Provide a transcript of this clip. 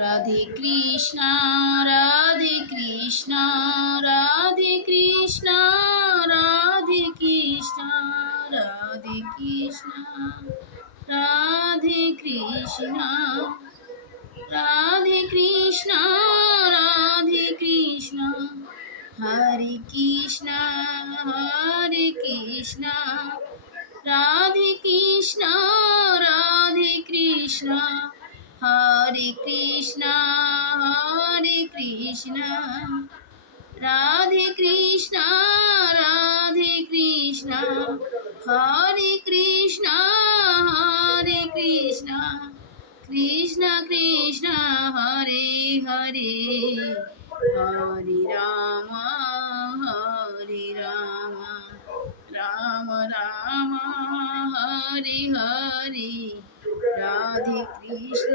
Radhe Krishna Radhe Krishna Radhe Krishna Radhe Krishna Radhe Krishna Radhe Krishna Radhe Krishna Radhe Krishna Hare Krishna Hare Krishna Radhe Krishna Radhe Krishna Hare Krishna Hare Krishna Radhe Krishna Radhe Krishna Hare Krishna Hare Krishna Krishna Krishna Hare Hare Hare Ram Ram Ram Hare Hare Radhe Krishna